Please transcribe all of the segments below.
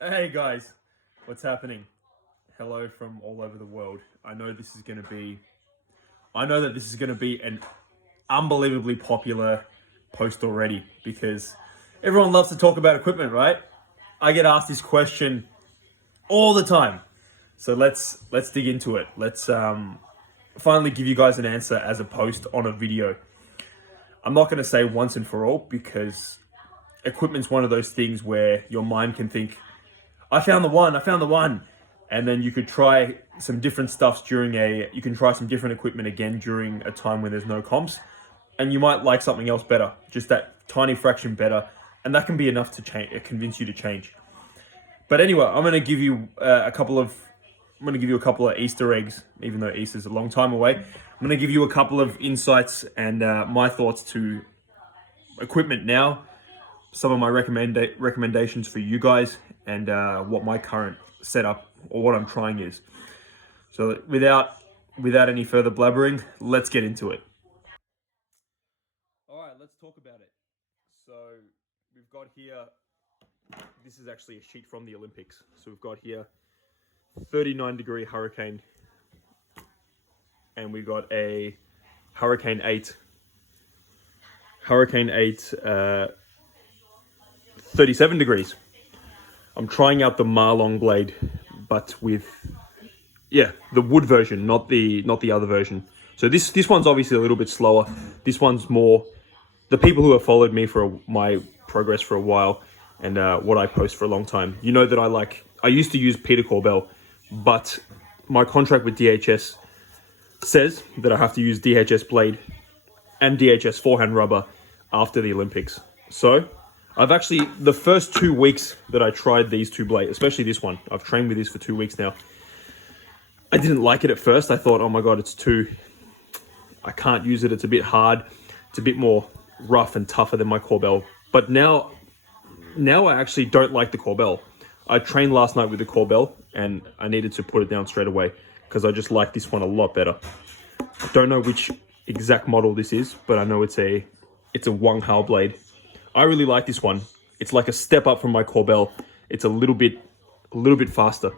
Hey guys, what's happening? Hello from all over the world. I know that this is going to be an unbelievably popular post already because everyone loves to talk about equipment, right? I get asked this question all the time. So let's dig into it. Let's finally give you guys an answer as a post on a video. I'm not going to say once and for all because equipment's one of those things where your mind can think, I found the one. And then you could try some different stuffs you can try some different equipment again during a time when there's no comps. And you might like something else better, just that tiny fraction better. And that can be enough to convince you to change. But anyway, I'm going to give you a couple of Easter eggs, even though Easter's a long time away. I'm going to give you a couple of insights and my thoughts to equipment now, some of my recommendations for you guys, and what my current setup or what I'm trying is. So without any further blabbering, let's get into it. All right, let's talk about it. So we've got here, this is actually a sheet from the Olympics. So we've got here 39-degree Hurricane, and we got a Hurricane 8, 37 degrees. I'm trying out the Marlong blade, but with, the wood version, not the other version. So this one's obviously a little bit slower. This one's more, the people who have followed me for my progress for a while and what I post for a long time, you know that I used to use Peter Corbell, but my contract with DHS says that I have to use DHS blade and DHS forehand rubber after the Olympics. So I've actually, the first 2 weeks that I tried these two blades, especially this one, I've trained with this for 2 weeks now. I didn't like it at first. I thought, oh my God, I can't use it. It's a bit hard. It's a bit more rough and tougher than my Corbell. But now I actually don't like the Corbell. I trained last night with the Corbell and I needed to put it down straight away because I just like this one a lot better. I don't know which exact model this is, but I know it's a Wang Hao blade. I really like this one. It's like a step up from my Corbell. It's a little bit faster.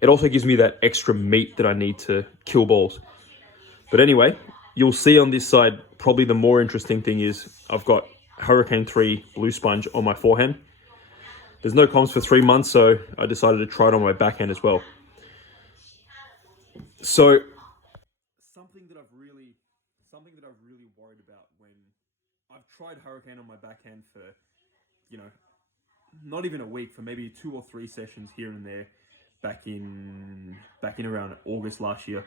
It also gives me that extra meat that I need to kill balls. But anyway, you'll see on this side, probably the more interesting thing is I've got Hurricane 3 Blue Sponge on my forehand. There's no comps for 3 months, so I decided to try it on my backhand as well. So something that I've really worried about when I've tried Hurricane on my backhand for, not even a week, for maybe 2 or 3 sessions here and there, back in around August last year.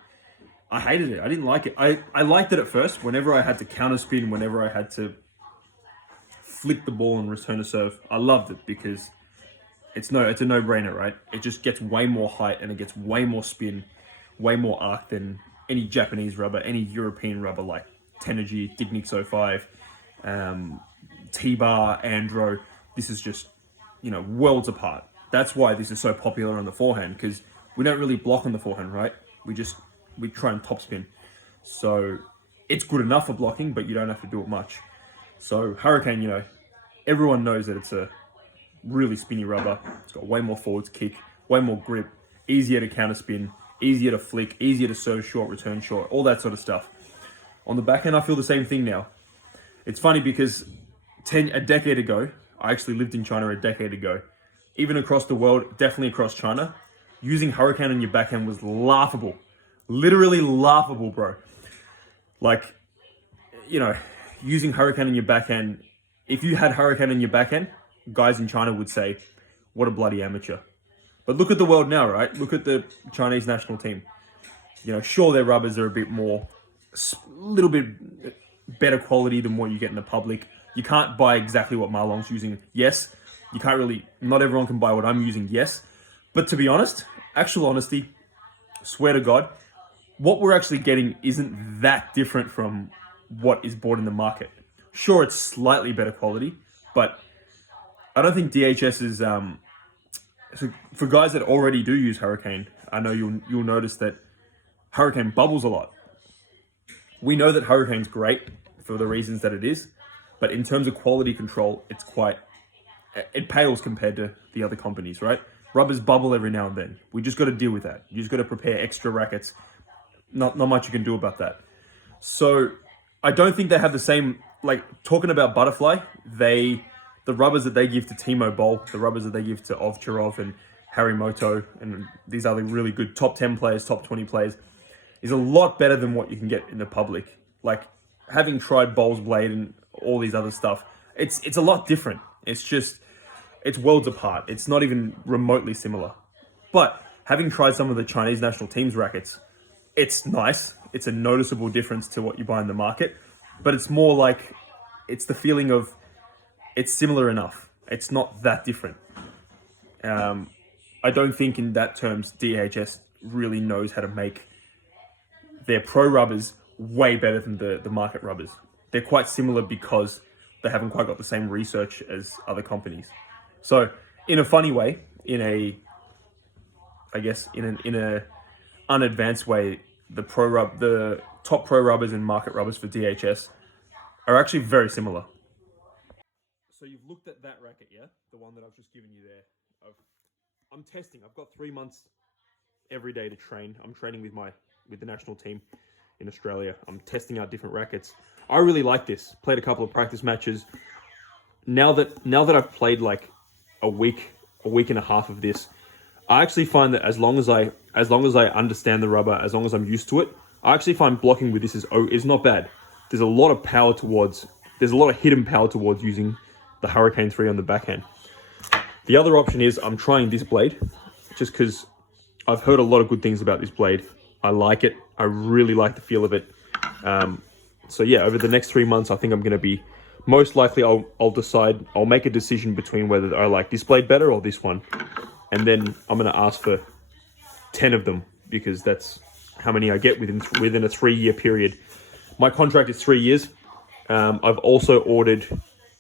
I hated it. I didn't like it. I liked it at first. Whenever I had to counter spin, whenever I had to flick the ball and return a serve, I loved it because it's a no-brainer, right? It just gets way more height and it gets way more spin, way more arc than any Japanese rubber, any European rubber like Tenergy, Dignix 05, T-Bar, Andro. This is just, worlds apart. That's why this is so popular on the forehand, because we don't really block on the forehand, right? We try and topspin. So it's good enough for blocking, but you don't have to do it much. So Hurricane, everyone knows that it's a really spinny rubber. It's got way more forwards kick, way more grip, easier to counter spin, easier to flick, easier to serve short, return short, all that sort of stuff. On the backhand, I feel the same thing now. It's funny because a decade ago, I actually lived in China a decade ago. Even across the world, definitely across China, using Hurricane on your backhand was laughable. Literally laughable, bro. Like, using Hurricane on your backhand, if you had Hurricane on your backhand, guys in China would say, what a bloody amateur. But look at the world now, right? Look at the Chinese national team. Sure, their rubbers are a little bit better quality than what you get in the public. You can't buy exactly what Marlong's using. Yes, you can't really, not everyone can buy what I'm using. Yes. But to be honest, actual honesty, swear to God, what we're actually getting isn't that different from what is bought in the market. Sure, it's slightly better quality, but I don't think DHS is, so for guys that already do use Hurricane, I know you'll notice that Hurricane bubbles a lot. We know that Hurricane's great for the reasons that it is, but in terms of quality control, it's quite it pales compared to the other companies, right? Rubbers bubble every now and then. We just got to deal with that. You just got to prepare extra rackets. Not much you can do about that. So I don't think they have the same, like talking about Butterfly, the rubbers that they give to Timo Boll, the rubbers that they give to Ovcharov and Harimoto and these other really good top 10 players, top 20 players, is a lot better than what you can get in the public. Like having tried Boll's blade and all these other stuff, it's a lot different. It's worlds apart. It's not even remotely similar. But having tried some of the Chinese national team's rackets, it's nice. It's a noticeable difference to what you buy in the market, but it's more like, it's the feeling of, it's similar enough. It's not that different. I don't think in that terms, DHS really knows how to make their pro rubbers way better than the market rubbers. They're quite similar because they haven't quite got the same research as other companies. So in a funny way, in a unadvanced way, the top pro rubbers and market rubbers for DHS are actually very similar. So you've looked at that racket, yeah? The one that I've just given you there. I'm testing. I've got 3 months every day to train. I'm training with the national team in Australia. I'm testing out different rackets. I really like this. Played a couple of practice matches. Now that I've played like a week and a half of this, I actually find that as long as I understand the rubber, as long as I'm used to it, I actually find blocking with this is not bad. There's a lot of hidden power towards using the Hurricane 3 on the backhand. The other option is I'm trying this blade, just because I've heard a lot of good things about this blade. I like it. I really like the feel of it. So yeah, over the next 3 months, I think I'm going to be, most likely I'll make a decision between whether I like this blade better or this one. And then I'm going to ask for 10 of them, because that's how many I get within a 3-year period. My contract is 3 years. I've also ordered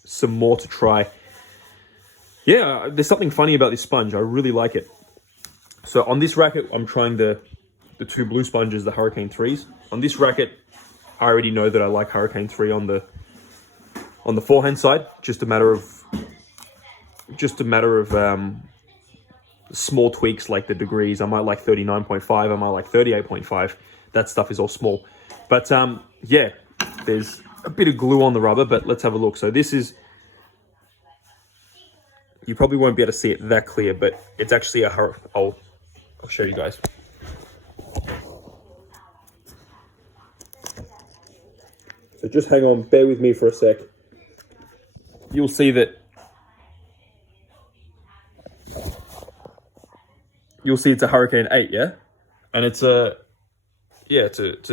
some more to try. Yeah, there's something funny about this sponge. I really like it. So on this racket, I'm trying the 2 blue sponges, the Hurricane 3s. On this racket, I already know that I like Hurricane 3 on the forehand side. Just a matter of small tweaks like the degrees. I might like 39.5, I might like 38.5. That stuff is all small. But yeah, there's a bit of glue on the rubber, but let's have a look. So this is, you probably won't be able to see it that clear, but it's actually I'll show you guys. So just hang on, bear with me for a sec. You'll see that it's a Hurricane 8, yeah? And it's a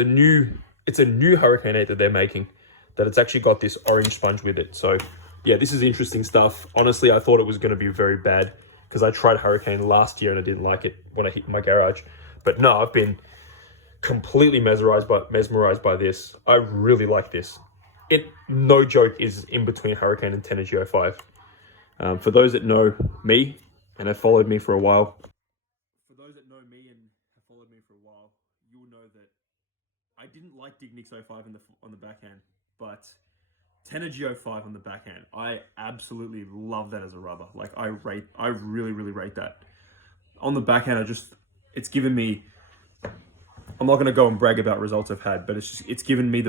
new Hurricane 8 that they're making, that it's actually got this orange sponge with it. So yeah, this is interesting stuff. Honestly, I thought it was going to be very bad because I tried Hurricane last year and I didn't like it when I hit my garage. But no, I've been completely mesmerized by this. I really like this. It, no joke, is in between Hurricane and Tenergy 05. For those that know me and have followed me for a while, you'll know that I didn't like Dignix 05 on the backhand, but Tenergy 05 on the backhand, I absolutely love that as a rubber. Like I really rate that. On the backhand, it's given me, I'm not going to go and brag about results I've had, but it's given me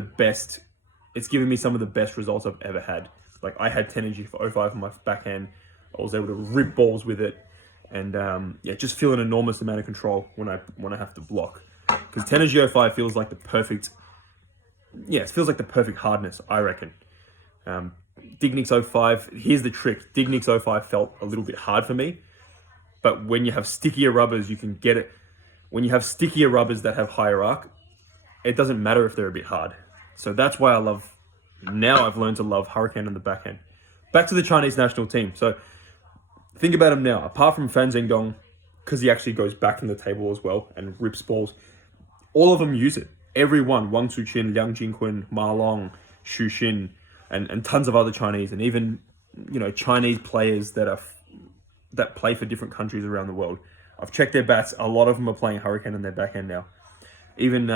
some of the best results I've ever had. Like I had Tenergy 05 on my backhand. I was able to rip balls with it, and yeah, just feel an enormous amount of control when I have to block. Because Tenergy 05 feels like the perfect, it feels like the perfect hardness, I reckon. Dignix 05, here's the trick. Dignix 05 felt a little bit hard for me, but when you have stickier rubbers, you can get it. When you have stickier rubbers that have higher arc, it doesn't matter if they're a bit hard. So that's why now I've learned to love Hurricane on the backhand. Back to the Chinese national team. So think about him now. Apart from Fan Zhendong, because he actually goes back in the table as well and rips balls, all of them use it. Everyone, Wang Suqin, Liang Jingquan, Ma Long, Xu Xin, and tons of other Chinese, and even Chinese players that play for different countries around the world. I've checked their bats. A lot of them are playing Hurricane on their backhand now. Even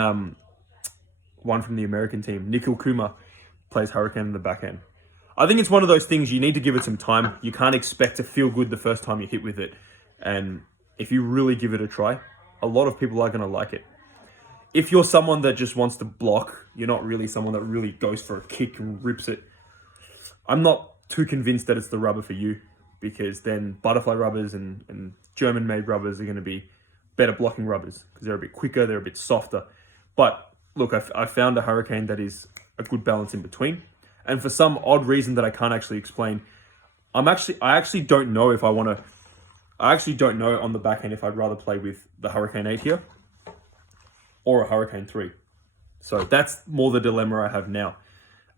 one from the American team, Nikhil Kumar, plays Hurricane on the backhand. I think it's one of those things you need to give it some time. You can't expect to feel good the first time you hit with it. And if you really give it a try, a lot of people are going to like it. If you're someone that just wants to block, you're not really someone that really goes for a kick and rips it. I'm not too convinced that it's the rubber for you, because then butterfly rubbers and German-made rubbers are going to be better blocking rubbers because they're a bit quicker, they're a bit softer. But look, I found a Hurricane that is a good balance in between. And for some odd reason that I can't actually explain, I actually don't know if I want to. I actually don't know on the backhand if I'd rather play with the Hurricane 8 here or a Hurricane 3. So that's more the dilemma I have now.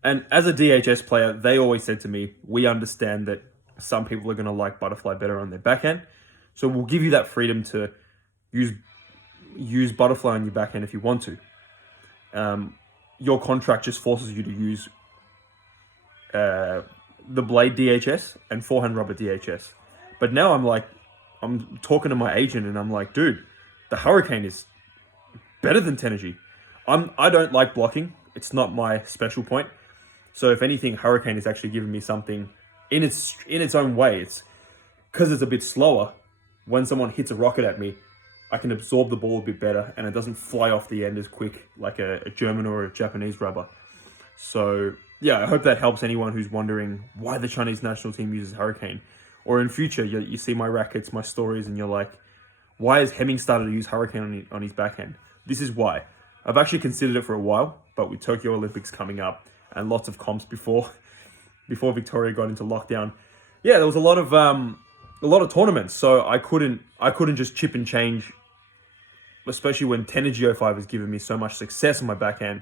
And as a DHS player, they always said to me, we understand that some people are going to like butterfly better on their backhand. So we'll give you that freedom to use butterfly on your backhand if you want to. Your contract just forces you to use the blade DHS and forehand rubber DHS. But now I'm talking to my agent and I'm like, dude, the Hurricane is better than Tenergy. I don't like blocking. It's not my special point. So if anything, Hurricane is actually giving me something in its own way. It's because it's a bit slower. When someone hits a rocket at me, I can absorb the ball a bit better and it doesn't fly off the end as quick like a German or a Japanese rubber. So yeah, I hope that helps anyone who's wondering why the Chinese national team uses Hurricane. Or in future, you see my rackets, my stories, and you're like, why has Hemming started to use Hurricane on his backhand? This is why. I've actually considered it for a while, but with Tokyo Olympics coming up and lots of comps before Victoria got into lockdown, yeah, there was a lot of tournaments, so I couldn't just chip and change, especially when Tenergy 05 has given me so much success on my backhand.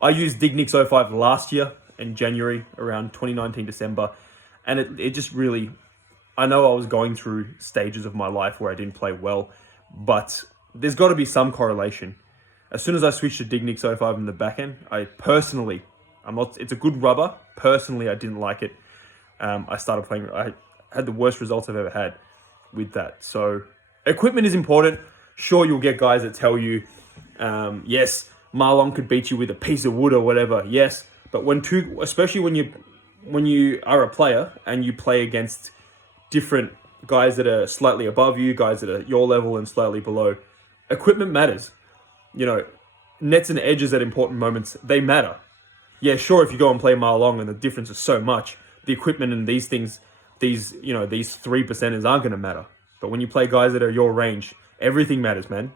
I used Dignix 05 last year in January, around 2019 December, and it just really, I know I was going through stages of my life where I didn't play well, but there's got to be some correlation. As soon as I switched to Dignix 05 in the backhand, it's a good rubber. Personally, I didn't like it. I started playing, I had the worst results I've ever had with that. So equipment is important. Sure, you'll get guys that tell you, yes, Marlon could beat you with a piece of wood or whatever. Yes, but especially when you are a player and you play against different guys that are slightly above you, guys that are your level and slightly below, equipment matters. You know, nets and edges at important moments, they matter. Yeah, sure, if you go and play Marlon and the difference is so much, the equipment and these things, these 3%ers aren't going to matter. But when you play guys that are your range, everything matters, man.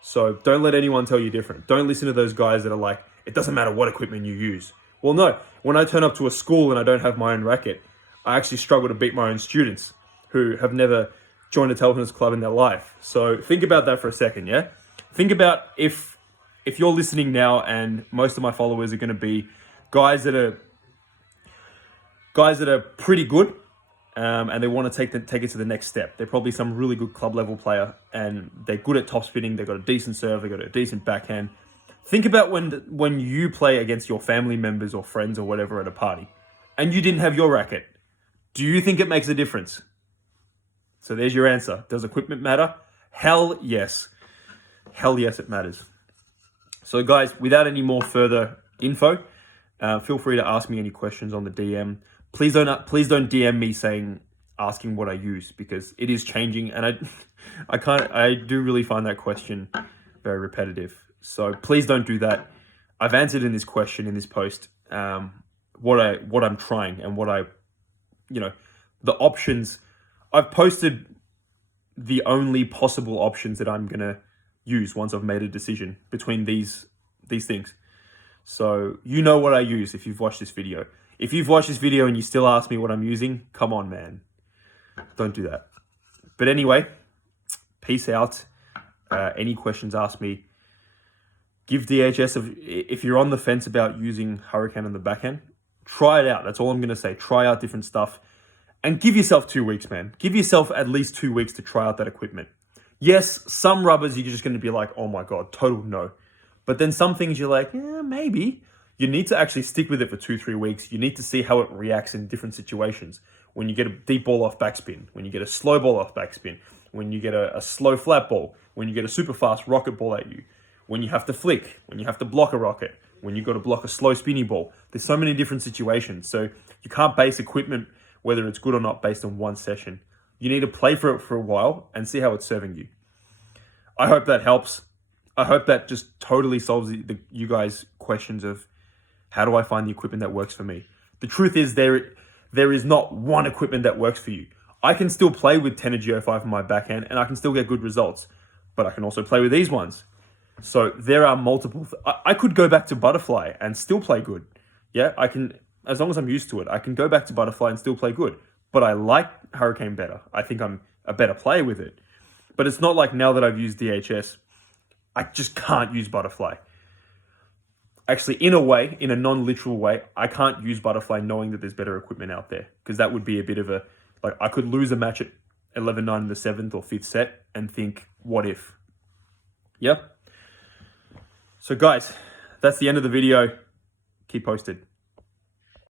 So don't let anyone tell you different. Don't listen to those guys that are like, it doesn't matter what equipment you use. Well, no, when I turn up to a school and I don't have my own racket, I actually struggle to beat my own students who have never joined a table tennis club in their life. So think about that for a second, yeah? Think about if you're listening now and most of my followers are going to be guys that are pretty good, and they want to take it to the next step. They're probably some really good club level player and they're good at top spinning. They've got a decent serve. They've got a decent backhand. Think about when you play against your family members or friends or whatever at a party and you didn't have your racket. Do you think it makes a difference? So there's your answer. Does equipment matter? Hell yes. Hell yes, it matters. So guys, without any more further info, feel free to ask me any questions on the DM. Please don't DM me asking what I use, because it is changing and I do really find that question very repetitive. So please don't do that. I've answered in this question in this post what I'm trying and the options. I've posted the only possible options that I'm gonna use once I've made a decision between these things. So you know what I use if you've watched this video. If you've watched this video and you still ask me what I'm using, come on, man. Don't do that. But anyway, peace out. Any questions, ask me. Give DHS, if you're on the fence about using Hurricane on the backhand, try it out. That's all I'm going to say. Try out different stuff. And give yourself 2 weeks, man. Give yourself at least 2 weeks to try out that equipment. Yes, some rubbers you're just going to be like, oh my God, total no. But then some things you're like, yeah, maybe. You need to actually stick with it for 2-3 weeks. You need to see how it reacts in different situations. When you get a deep ball off backspin, when you get a slow ball off backspin, when you get a slow flat ball, when you get a super fast rocket ball at you, when you have to flick, when you have to block a rocket. when you got to block a slow spinny ball. There's so many different situations. So you can't base equipment, whether it's good or not, based on one session. You need to play for it for a while and see how it's serving you. I hope that helps. I hope that just totally solves you guys' questions of how do I find the equipment that works for me. The truth is there is not one equipment that works for you. I can still play with 10 Go5 on my backhand and I can still get good results, but I can also play with these ones. So there are multiple. I could go back to butterfly and still play good. Yeah, I can, as long as I'm used to it, I can go back to butterfly and still play good. But I like hurricane better. I think I'm a better player with it. But it's not like now that I've used DHS, I just can't use butterfly. Actually, in a way, in a non-literal way, I can't use butterfly knowing that there's better equipment out there. Because that would be a bit of a, like, I could lose a match at 11-9 in the 7th or 5th set and think, what if? Yep. So guys, that's the end of the video. Keep posted.